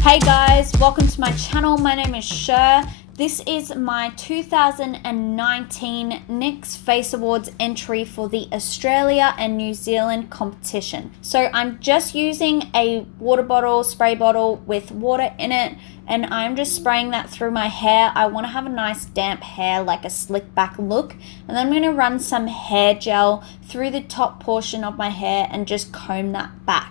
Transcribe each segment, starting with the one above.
Hey guys, welcome to my channel. My name is Cher. This is my 2019 NYX Face Awards entry for the Australia and New Zealand competition. So I'm just using a water bottle, spray bottle with water in it, and I'm just spraying that through my hair. I want to have a nice damp hair, like a slick back look. And then I'm going to run some hair gel through the top portion of my hair and just comb that back.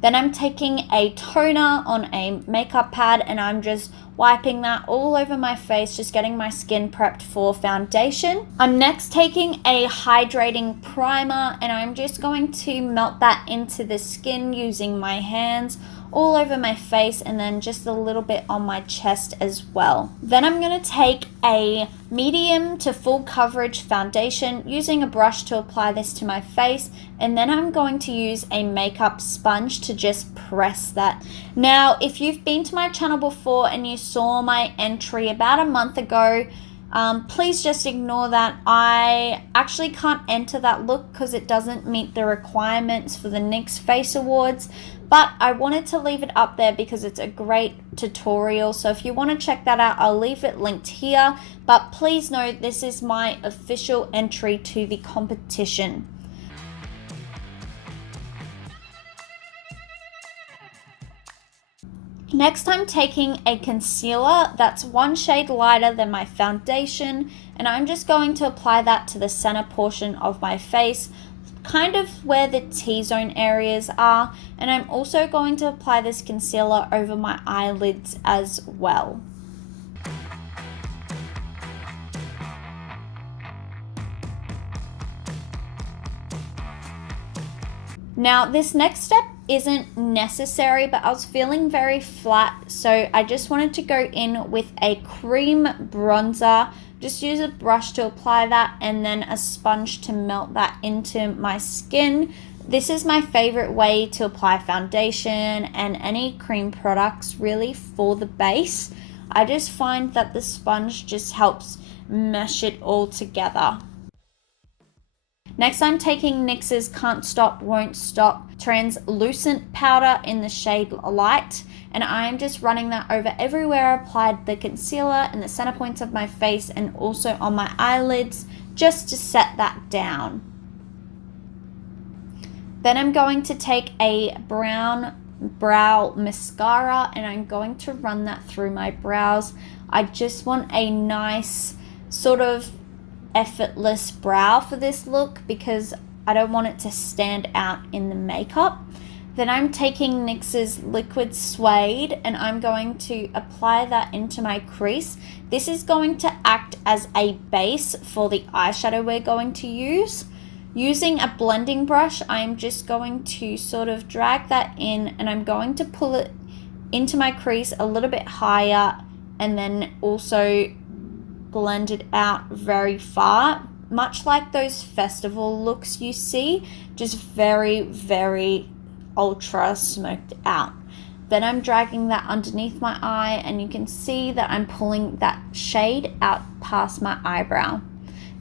Then I'm taking a toner on a makeup pad and I'm just wiping that all over my face, just getting my skin prepped for foundation. I'm next taking a hydrating primer and I'm just going to melt that into the skin using my hands all over my face and then just a little bit on my chest as well. Then I'm going to take a medium to full coverage foundation using a brush to apply this to my face, and then I'm going to use a makeup sponge to just press that. Now, if you've been to my channel before and you saw my entry about a month ago, please just ignore that. I actually can't enter that look because it doesn't meet the requirements for the NYX Face Awards, but I wanted to leave it up there because it's a great tutorial. So if you want to check that out, I'll leave it linked here. But please note, this is my official entry to the competition. Next, I'm taking a concealer that's one shade lighter than my foundation, and I'm just going to apply that to the center portion of my face, kind of where the T-zone areas are, and I'm also going to apply this concealer over my eyelids as well. Now, this next step isn't necessary, but I was feeling very flat, so I just wanted to go in with a cream bronzer. Just use a brush to apply that and then a sponge to melt that into my skin. This is my favorite way to apply foundation and any cream products really for the base. I just find that the sponge just helps mesh it all together. Next, I'm taking NYX's Can't Stop, Won't Stop translucent powder in the shade Light, and I'm just running that over everywhere I applied the concealer in the center points of my face and also on my eyelids, just to set that down. Then I'm going to take a brown brow mascara and I'm going to run that through my brows. I just want a nice sort of effortless brow for this look because I don't want it to stand out in the makeup. Then I'm taking NYX's Liquid Suede and I'm going to apply that into my crease. This is going to act as a base for the eyeshadow we're going to use. Using a blending brush, I'm just going to sort of drag that in and I'm going to pull it into my crease a little bit higher and then also blend it out very far, much like those festival looks you see, just very, very ultra smoked out. Then I'm dragging that underneath my eye and you can see that I'm pulling that shade out past my eyebrow.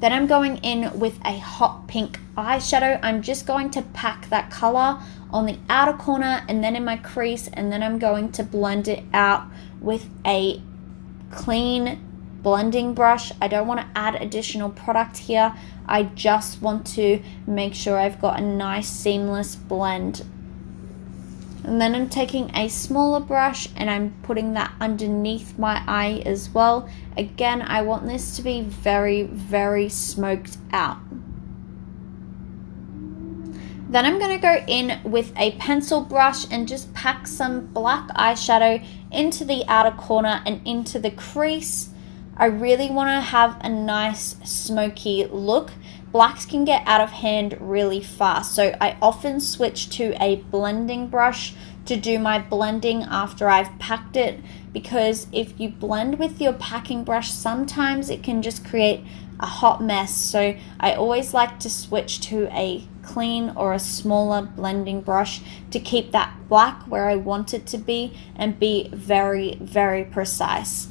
Then I'm going in with a hot pink eyeshadow. I'm just going to pack that color on the outer corner and then in my crease, and then I'm going to blend it out with a clean blending brush. I don't want to add additional product here. I just want to make sure I've got a nice seamless blend. And then I'm taking a smaller brush and I'm putting that underneath my eye as well. Again, I want this to be very, very smoked out. Then I'm going to go in with a pencil brush and just pack some black eyeshadow into the outer corner and into the crease. I really want to have a nice smoky look. Blacks can get out of hand really fast, so I often switch to a blending brush to do my blending after I've packed it, because if you blend with your packing brush, sometimes it can just create a hot mess. So I always like to switch to a clean or a smaller blending brush to keep that black where I want it to be and be very, very precise.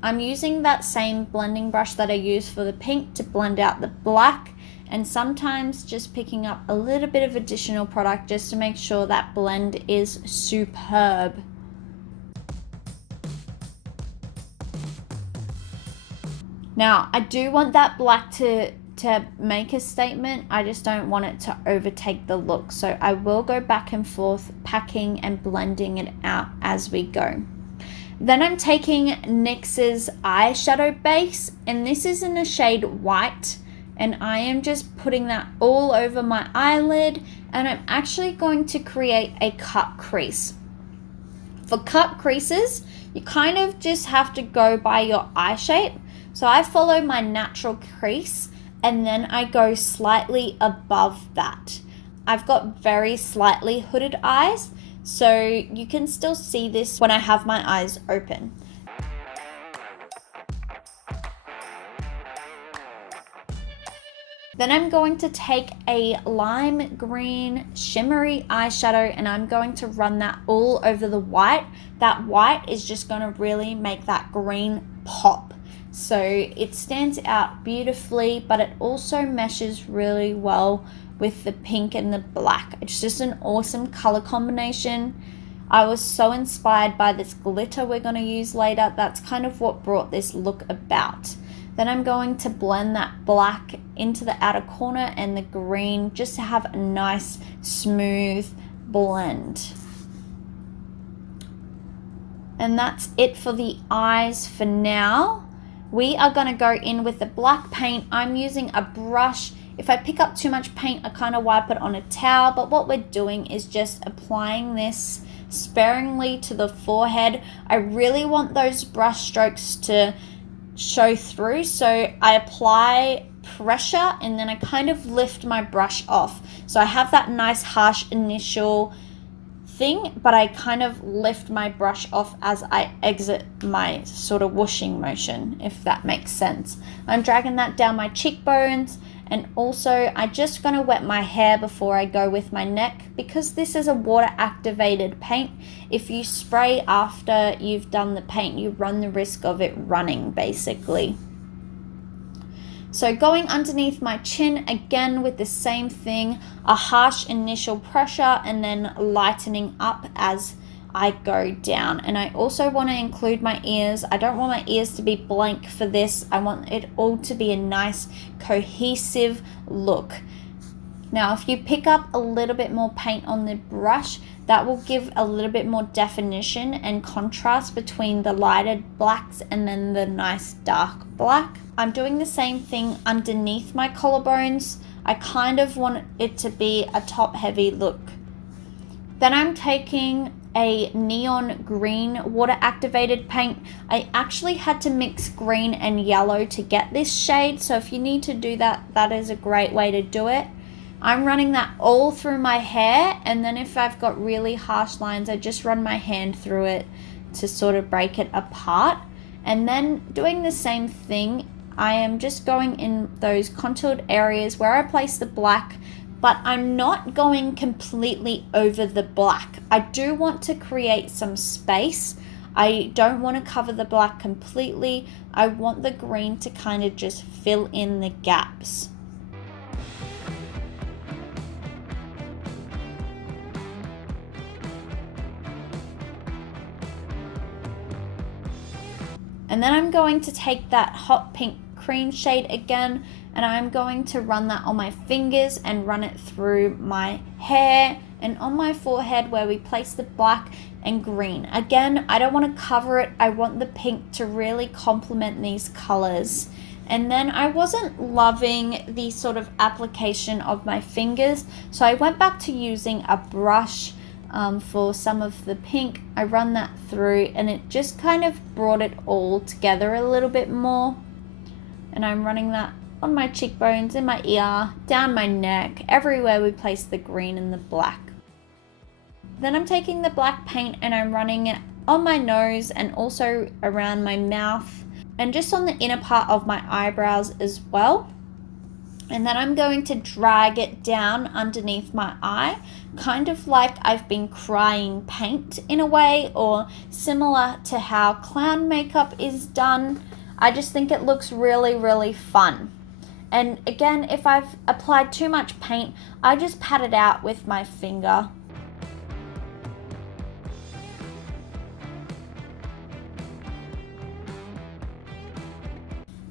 I'm using that same blending brush that I used for the pink to blend out the black, and sometimes just picking up a little bit of additional product just to make sure that blend is superb. Now, I do want that black to make a statement. I just don't want it to overtake the look. So I will go back and forth, packing and blending it out as we go. Then I'm taking NYX's eyeshadow base, and this is in the shade White, and I am just putting that all over my eyelid, and I'm actually going to create a cut crease. For cut creases, you kind of just have to go by your eye shape. So I follow my natural crease, and then I go slightly above that. I've got very slightly hooded eyes, so you can still see this when I have my eyes open. Then I'm going to take a lime green shimmery eyeshadow, and I'm going to run that all over the white. That white is just going to really make that green pop. So it stands out beautifully, but it also meshes really well with the pink and the black. It's just an awesome color combination. I was so inspired by this glitter we're going to use later. That's kind of what brought this look about. Then I'm going to blend that black into the outer corner and the green just to have a nice smooth blend. And that's it for the eyes for now. We are going to go in with the black paint. I'm using a brush. If I pick up too much paint, I kind of wipe it on a towel, but what we're doing is just applying this sparingly to the forehead. I really want those brush strokes to show through, so I apply pressure and then I kind of lift my brush off. So I have that nice harsh initial thing, but I kind of lift my brush off as I exit my sort of whooshing motion, if that makes sense. I'm dragging that down my cheekbones, and also I just gonna wet my hair before I go with my neck, because this is a water activated paint. If you spray after you've done the paint, you run the risk of it running basically. So going underneath my chin again with the same thing, a harsh initial pressure and then lightening up as I go down. And I also want to include my ears. I don't want my ears to be blank for this. I want it all to be a nice cohesive look. Now, if you pick up a little bit more paint on the brush, that will give a little bit more definition and contrast between the lighted blacks and then the nice dark black. I'm doing the same thing underneath my collarbones. I kind of want it to be a top heavy look. Then I'm taking a neon green water activated paint. I actually had to mix green and yellow to get this shade, so if you need to do that, that is a great way to do it. I'm running that all through my hair, and then if I've got really harsh lines, I just run my hand through it to sort of break it apart. And then doing the same thing, I am just going in those contoured areas where I place the black, but I'm not going completely over the black. I do want to create some space. I don't want to cover the black completely. I want the green to kind of just fill in the gaps. And then I'm going to take that hot pink cream shade again, and I'm going to run that on my fingers and run it through my hair and on my forehead where we place the black and green. Again, I don't want to cover it. I want the pink to really complement these colors. And then I wasn't loving the sort of application of my fingers, so I went back to using a brush for some of the pink. I run that through and it just kind of brought it all together a little bit more. And I'm running that on my cheekbones, in my ear, down my neck, everywhere we place the green and the black. Then I'm taking the black paint and I'm running it on my nose and also around my mouth and just on the inner part of my eyebrows as well. And then I'm going to drag it down underneath my eye, kind of like I've been crying paint in a way, or similar to how clown makeup is done. I just think it looks really, really fun. And again, if I've applied too much paint, I just pat it out with my finger.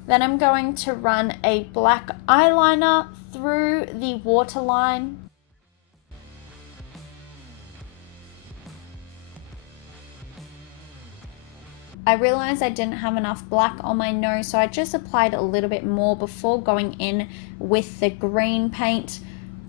Then I'm going to run a black eyeliner through the waterline. I realized I didn't have enough black on my nose, so I just applied a little bit more before going in with the green paint.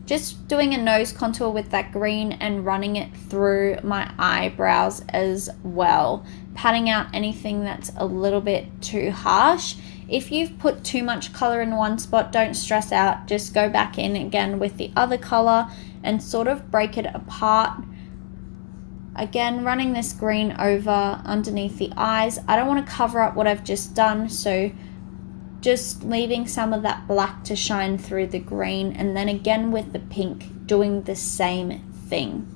Just doing a nose contour with that green and running it through my eyebrows as well. Patting out anything that's a little bit too harsh. If you've put too much color in one spot, don't stress out. Just go back in again with the other color and sort of break it apart. Again, running this green over underneath the eyes. I don't want to cover up what I've just done, so just leaving some of that black to shine through the green, and then again with the pink doing the same thing.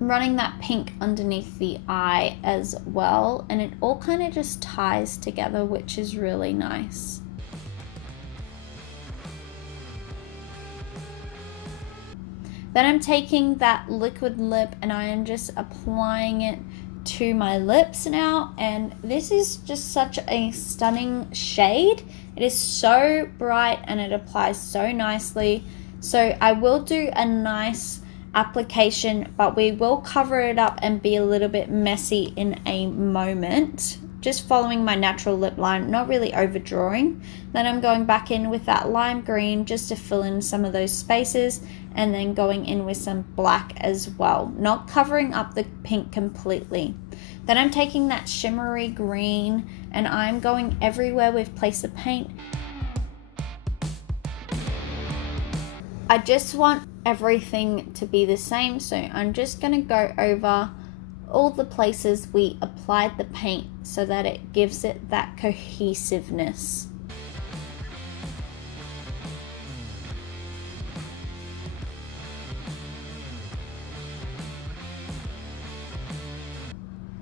Running that pink underneath the eye as well, and it all kind of just ties together, which is really nice. Then I'm taking that liquid lip and I am just applying it to my lips now, and this is just such a stunning shade. It is so bright and it applies so nicely. So I will do a nice application, but we will cover it up and be a little bit messy in a moment. Just following my natural lip line, not really overdrawing. Then I'm going back in with that lime green just to fill in some of those spaces, and then going in with some black as well, not covering up the pink completely. Then I'm taking that shimmery green and I'm going everywhere we've placed the paint. I just want everything to be the same, so I'm just going to go over all the places we applied the paint so that it gives it that cohesiveness.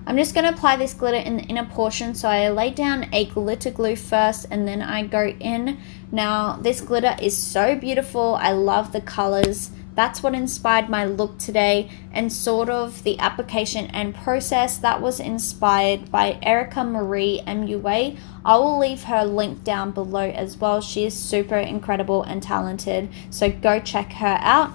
I'm just going to apply this glitter in the inner portion, so I lay down a glitter glue first and then I go in. Now this glitter is so beautiful, I love the colors. That's what inspired my look today, and sort of the application and process that was inspired by Erica Marie MUA. I will leave her link down below as well. She is super incredible and talented, so go check her out.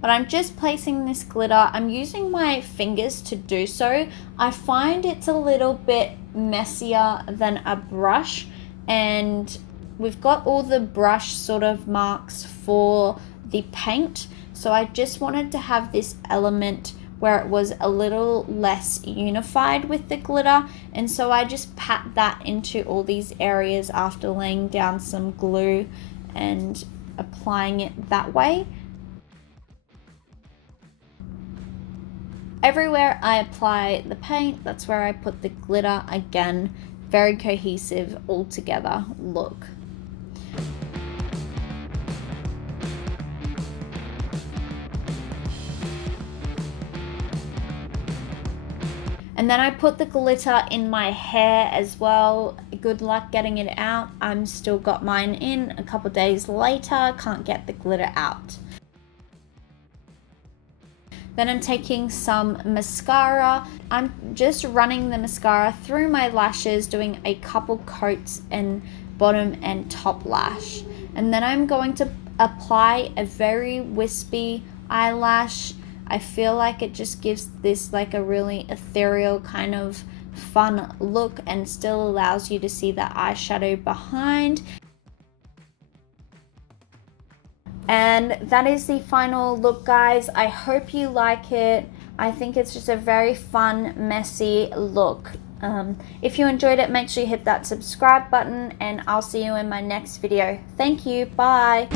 But I'm just placing this glitter. I'm using my fingers to do so. I find it's a little bit messier than a brush, and we've got all the brush sort of marks for the paint. So I just wanted to have this element where it was a little less unified with the glitter, and so I just pat that into all these areas after laying down some glue and applying it that way. Everywhere I apply the paint, that's where I put the glitter. Again, very cohesive all together look. And then I put the glitter in my hair as well. Good luck getting it out. I'm still got mine in a couple days later. Can't get the glitter out. Then I'm taking some mascara. I'm just running the mascara through my lashes, doing a couple coats in bottom and top lash. And then I'm going to apply a very wispy eyelash. I feel like it just gives this like a really ethereal kind of fun look and still allows you to see the eyeshadow behind. And that is the final look, guys. I hope you like it. I think it's just a very fun, messy look. If you enjoyed it, make sure you hit that subscribe button, and I'll see you in my next video. Thank you. Bye.